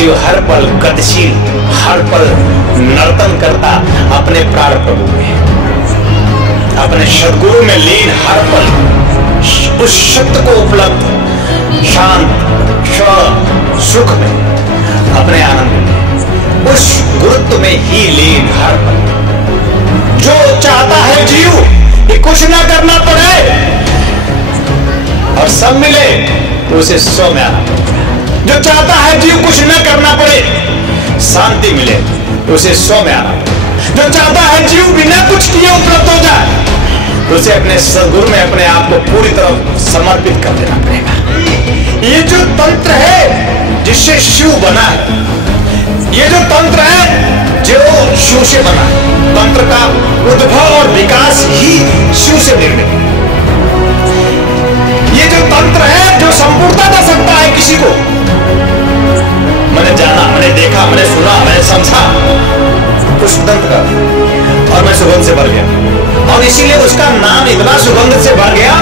शिव हर पल गतिशील, हर पल नर्तन करता अपने प्राण प्रभु में, अपने सद्गुरु में लीन, हर पल उस सत्य को उपलब्ध, शांत सुख में, अपने आनंद में, उस गुरुत्व में ही लीन हर पल। जो चाहता है जीव कि कुछ ना करना पड़े और सब मिले, तो उसे स्व में आना पड़ेगा। जो चाहता है जीव कुछ न करना पड़े, शांति मिले, तो उसे स्व में आना पड़ेगा। जो चाहता है जीव बिना कुछ किए उपलब्ध हो जाए, तो उसे अपने सद्गुरु में अपने आप को पूरी तरह समर्पित कर देना पड़ेगा। ये जो तंत्र है जिससे शिव बना है, ये जो तंत्र है जो शिव से बना है, तंत्र का उद्भव और विकास ही शिव से निर्मित है। ये जो तंत्र है जो संपूर्णता दे सकता है किसी को, मैंने जाना, मैंने देखा, मैंने सुना, मैंने समझा पुष्प तंत्र का, और मैं सुगंध से भर गया। और इसीलिए उसका नाम इतना सुगंध से भर गया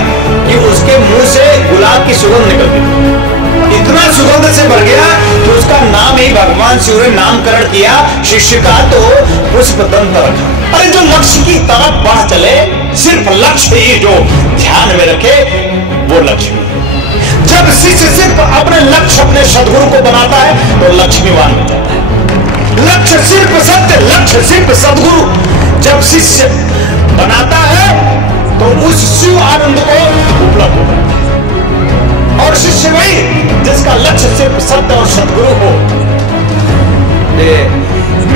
कि उसके मुंह से गुलाब की सुगंध निकल गई। इतना सुगंध से भर गया कि उसका नाम ही भगवान शिव ने नामकरण किया, शिष्य का तो पुष्प तंत्र रखा। अरे जो लक्ष्य की तरफ बढ़ चले, सिर्फ लक्ष्य ही जो ध्यान में रखे, वो लक्ष्मी। जब शिष्य सिर्फ अपने लक्ष्य, अपने सद्गुरु को बनाता है, तो लक्ष्मीवान बन जाता है। लक्ष्य सिर्फ सत्य, लक्ष्य सिर्फ सद्गुरु जब शिष्य बनाता है, तो उस शिव आनंद को उपलब्ध होता है। और शिष्य वही जिसका लक्ष्य सिर्फ सत्य और सद्गुरु हो।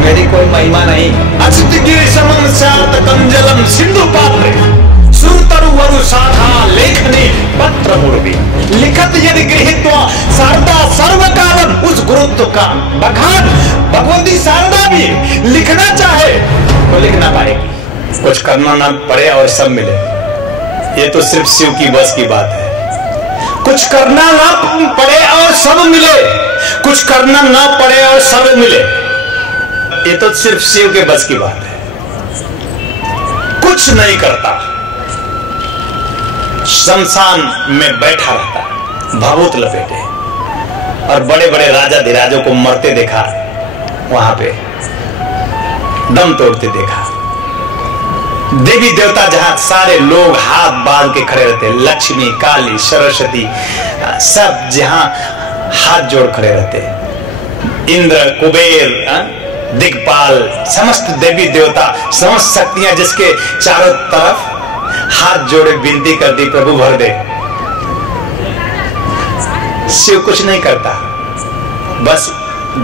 मेरी कोई महिमा नहीं। अचित गिरि समम स्यात् कंजलम सिंधु पात्रे, सुरतरु वरु शाखा लेखनी पत्र मुर्वी, लिखत यदि गृहीत्वा शारदा सर्वकालम। उस गुरुत्व का बखान भगवती शारदा भी लिखना चाहे तो लिख ना पाएगी। कुछ करना ना पड़े और सब मिले, ये तो सिर्फ शिव की बस की बात है। कुछ करना ना पड़े और सब मिले, कुछ करना ना पड़े और सब मिले, ये तो सिर्फ शिव के बस की बात है। कुछ नहीं करता, शमशान में बैठा रहता, भभूत लपेटे, और बड़े बड़े राजा धीराजों को मरते देखा, वहां पे दम तोड़ते देखा। देवी देवता जहां सारे लोग हाथ बांध के खड़े रहते, लक्ष्मी, काली, सरस्वती, सब जहां हाथ जोड़ खड़े रहते, इंद्र, कुबेर, दिग्पाल, समस्त देवी देवता, समस्त शक्तियां जिसके चारों तरफ हाथ जोड़े विनती कर दी, प्रभु भर दे। शिव कुछ नहीं करता, बस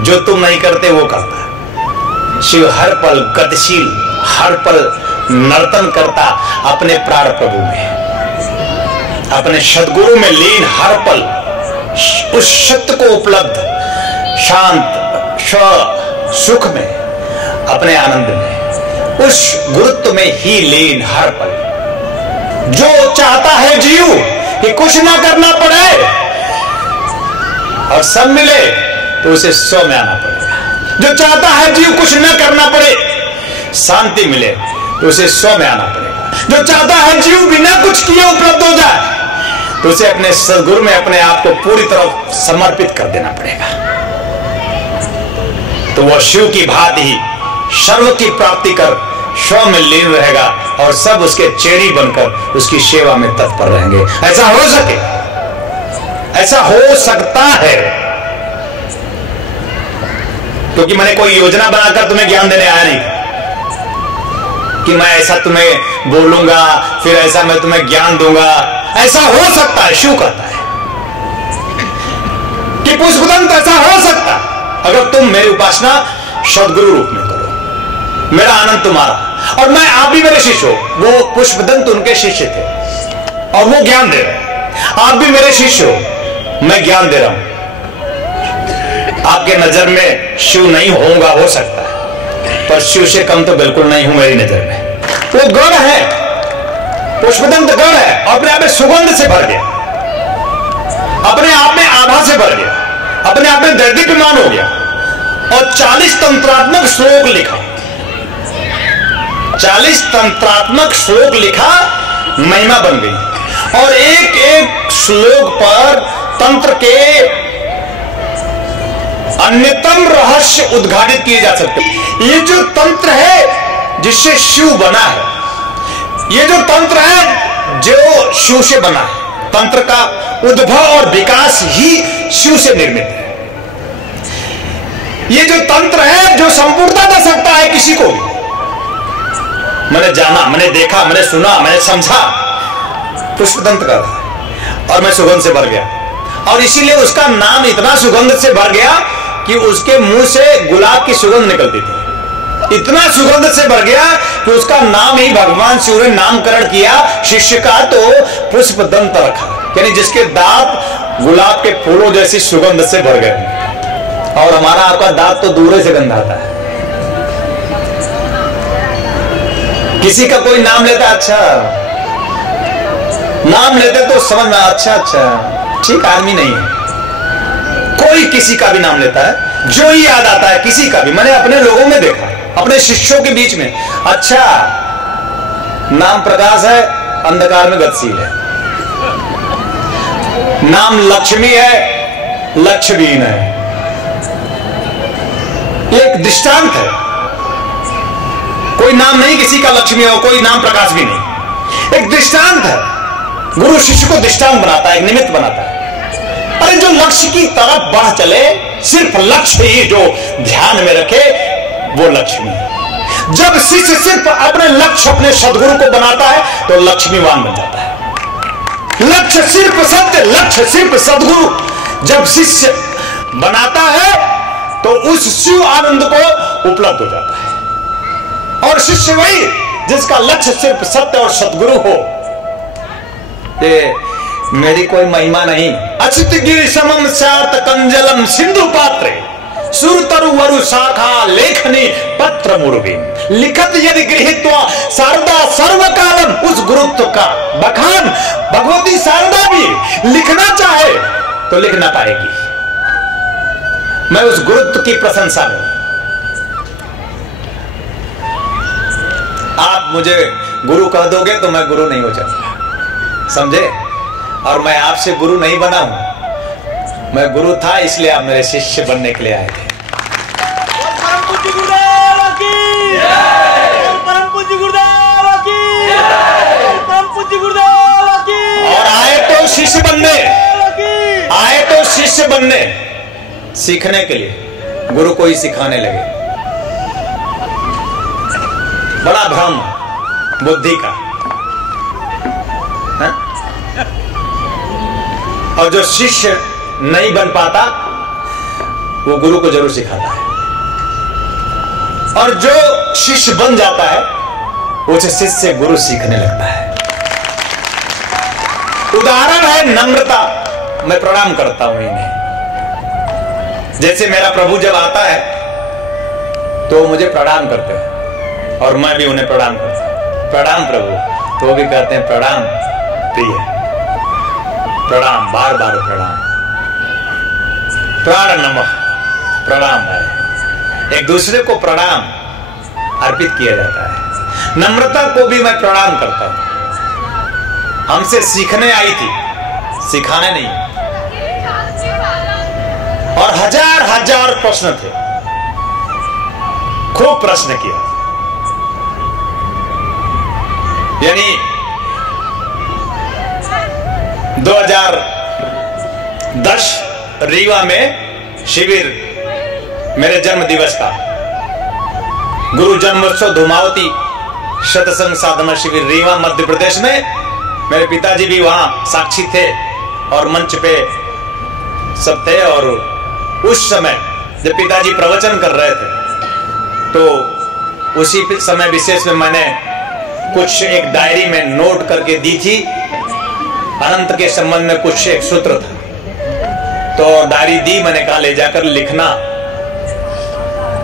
जो तुम नहीं करते वो करता। शिव हर पल गतिशील, हर पल नर्तन करता अपने प्राण प्रभु में, अपने सद्गुरु में लीन, हर पल उस सत्य को उपलब्ध, शांत सुख में, अपने आनंद में, उस गुरुत्व में ही लीन हर पल। जो चाहता है जीव कि कुछ ना करना पड़े और सब मिले, तो उसे स्व में आना पड़ेगा। जो चाहता है जीव कुछ ना करना पड़े, शांति मिले, तो उसे स्व में आना पड़ेगा। जो चाहता है जीव बिना कुछ किए उपलब्ध हो जाए, तो उसे अपने सद्गुरु में अपने आप को पूरी तरह समर्पित कर देना पड़ेगा। तो वह शिव की भांति ही सर्व की प्राप्ति कर स्व में लीन रहेगा, और सब उसके चेरी बनकर उसकी सेवा में तत्पर रहेंगे। ऐसा हो सके, ऐसा हो सकता है, क्योंकि मैंने कोई योजना बनाकर तुम्हें ज्ञान देने आया नहीं कि मैं ऐसा तुम्हें बोलूंगा, फिर ऐसा मैं तुम्हें ज्ञान दूंगा। ऐसा हो सकता है, शिव कहता है कि पुष्पदंत ऐसा हो सकता अगर तुम मेरी उपासना सद्गुरु रूप में करो, मेरा आनंद तुम्हारा, और मैं आप भी मेरे शिष्य हो। वो पुष्पदंत उनके शिष्य थे और वो ज्ञान दे रहे। आप भी मेरे शिष्य हो, मैं ज्ञान दे रहा हूं। आपके नजर में शिव नहीं होऊंगा, हो सकता है, पर शिव से कम तो बिल्कुल नहीं हूं मेरी नजर में। वो गण है, पुष्पदंत गण है, अपने आप में सुगंध से भर गया, अपने आप में आभा से भर गया, अपने आप में दैदीप्यमान हो गया, और 40 तंत्रात्मक श्लोक लिखा, 40 तंत्रात्मक श्लोक लिखा, महिमा बन गई। और एक एक श्लोक पर तंत्र के अन्यतम रहस्य उद्घाटित किए जा सकते हैं। ये जो तंत्र है जिससे शिव बना है, ये जो तंत्र है जो शिव से बना है, तंत्र का उद्भव और विकास ही शिव से निर्मित है। ये जो तंत्र है जो संपूर्णता दे सकता है किसी को भी। मैंने जाना, मैंने देखा, मैंने सुना, मैंने समझा, पुष्पतंत्र का था और मैं सुगंध से भर गया। और इसीलिए उसका नाम इतना सुगंध से भर गया कि उसके मुंह से गुलाब की सुगंध निकलती थी। इतना सुगंध से भर गया कि उसका नाम ही भगवान शिव ने नामकरण किया शिष्य का, तो पुष्पदंत रखा, यानी जिसके दांत गुलाब के फूलों जैसी सुगंध से भर गए। और हमारा आपका दांत तो दूर से गंध आता है। किसी का कोई नाम लेता, अच्छा नाम लेते तो समझ में, अच्छा ठीक आदमी नहीं है। कोई किसी का भी नाम लेता है, जो ही याद आता है किसी का भी। मैंने अपने लोगों में देखा, अपने शिष्यों के बीच में, अच्छा नाम प्रकाश है, अंधकार में गतिशील है। नाम लक्ष्मी है, लक्ष्मीहीन है। एक दृष्टांत है। कोई नाम नहीं किसी का लक्ष्मी हो, कोई नाम प्रकाश भी नहीं, एक दृष्टांत है। गुरु शिष्य को दृष्टांत बनाता है, एक निमित्त बनाता है। अरे जो लक्ष्य की तरफ बढ़ चले, सिर्फ लक्ष्य ही जो ध्यान में रखे, वो लक्ष्मी है। जब शिष्य सिर्फ अपने लक्ष्य, अपने सदगुरु को बनाता है तो लक्ष्मीवान बन जाता है। लक्ष्य सिर्फ सत्य, लक्ष्य सिर्फ सदगुरु जब शिष्य बनाता है तो उस शिव आनंद को उपलब्ध हो जाता है। और शिष्य वही जिसका लक्ष्य सिर्फ सत्य और सदगुरु हो। ये मेरी कोई महिमा नहीं। अचित गिरि समम स्यात् कंजलम सिंधु पात्रे सुर तरु वरु शाखा लेखनी पत्र मुर्वीन लिखत यदि गृहीत्वा शारदा सर्वकालम। उस गुरुत्व का बखान भगवती शारदा भी लिखना चाहे तो लिख ना पाएगी। मैं उस गुरुत्व की प्रशंसा में। आप मुझे गुरु कह दोगे तो मैं गुरु नहीं हो जाऊंगा, समझे? और मैं आपसे गुरु नहीं बना हूं, मैं गुरु था इसलिए आप मेरे शिष्य बनने के लिए आए थे। परम पूज्य गुरुदेव की जय, परम पूज्य गुरुदेव की जय, परम पूज्य गुरुदेव की। और आए तो शिष्य बनने, आए तो शिष्य बनने, सीखने के लिए, गुरु को ही सिखाने लगे। बड़ा भ्रम बुद्धि का है? और जो शिष्य नहीं बन पाता वो गुरु को जरूर सिखाता है। और जो शिष्य बन जाता है उस शिष्य से गुरु सीखने लगता है। उदाहरण है नम्रता। मैं प्रणाम करता हूं इन्हें। जैसे मेरा प्रभु जब आता है तो मुझे प्रणाम करते हैं और मैं भी उन्हें प्रणाम करता हूं। प्रणाम प्रभु, तो भी कहते हैं प्रणाम प्रिय, प्रणाम, बार बार प्रणाम, प्राण नमः, प्रणाम है। एक दूसरे को प्रणाम अर्पित किया जाता है। नम्रता को भी मैं प्रणाम करता हूं। हमसे सीखने आई थी, सिखाने नहीं। और हजार हजार प्रश्न थे, खूब प्रश्न किया। यानी 2010 रीवा में शिविर, मेरे जन्म दिवस का गुरु जन्मोत्सव धूमावती शतसंग साधना शिविर रीवा मध्य प्रदेश में। मेरे पिताजी भी वहां साक्षी थे और मंच पे सब थे। और उस समय जब पिताजी प्रवचन कर रहे थे तो उसी समय विशेष में मैंने कुछ एक डायरी में नोट करके दी थी। अनंत के संबंध में कुछ एक सूत्र था, तो डायरी दी, मैंने कहा ले जाकर लिखना।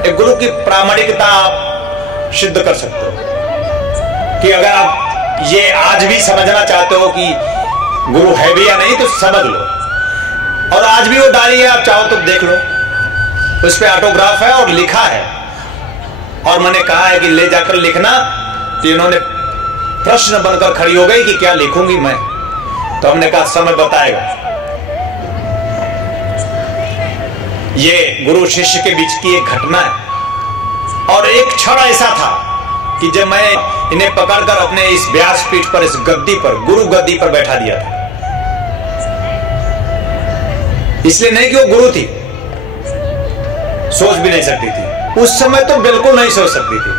एक गुरु की प्रामाणिकता आप सिद्ध कर सकते हो कि अगर आप ये आज भी समझना चाहते हो कि गुरु है भी या नहीं तो समझ लो। और आज भी वो डायरी है, आप चाहो तो देख लो, उस पे ऑटोग्राफ है और लिखा है। और मैंने कहा है कि ले जाकर लिखना। तो इन्होंने प्रश्न बनकर खड़ी हो गई कि क्या लिखूंगी मैं। तो हमने कहा समय बताएगा। ये गुरु शिष्य के बीच की एक घटना है। और एक क्षण ऐसा था कि जब मैं इन्हें पकड़कर अपने इस व्यासपीठ पर, इस गद्दी पर, गुरु गद्दी पर बैठा दिया था। इसलिए नहीं कि वो गुरु थी, सोच भी नहीं सकती थी उस समय, तो बिल्कुल नहीं सोच सकती थी।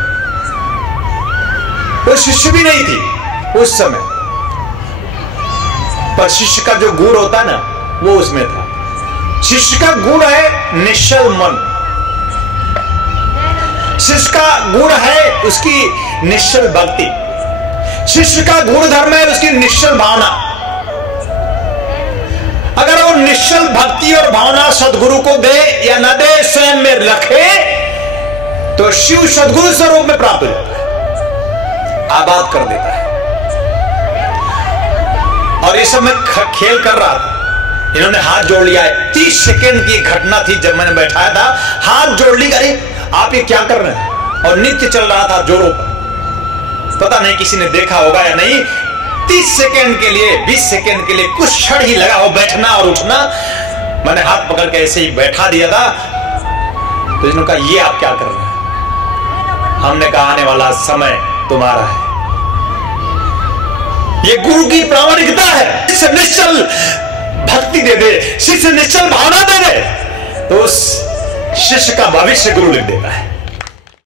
वो शिष्य भी नहीं थी उस समय, पर शिष्य का जो गुण होता है ना, वो उसमें था। शिष्य का गुण है निश्चल मन, शिष्य का गुण है उसकी निश्चल भक्ति, शिष्य का गुण धर्म है उसकी निश्चल भावना। अगर वो निश्चल भक्ति और भावना सदगुरु को दे या न दे, स्वयं में रखे, तो शिव सदगुरु स्वरूप में प्राप्त हो जाता है, आबाद कर देता है। और ये सब मैं खेल कर रहा था, इन्होंने हाथ जोड़ लिया है। 30 सेकेंड की घटना थी जब मैंने बैठाया था, हाथ जोड़ ली। अरे आप ये क्या कर रहे हैं? और नृत्य चल रहा था जोरों पर, पता नहीं किसी ने देखा होगा या नहीं। 30 सेकेंड के लिए, 20 सेकेंड के लिए कुछ क्षण ही लगा हो बैठना और उठना। मैंने हाथ पकड़ के ऐसे ही बैठा दिया था। तो इन्होंने कहा ये आप क्या कर रहे हैं? हमने कहा आने वाला समय तुम्हारा है। ये गुरु की प्रामाणिकता है। शिष्य निश्चल भक्ति दे दे, शिष्य निश्चल भावना दे दे, तो उस शिष्य का भविष्य गुरु लिख देता है।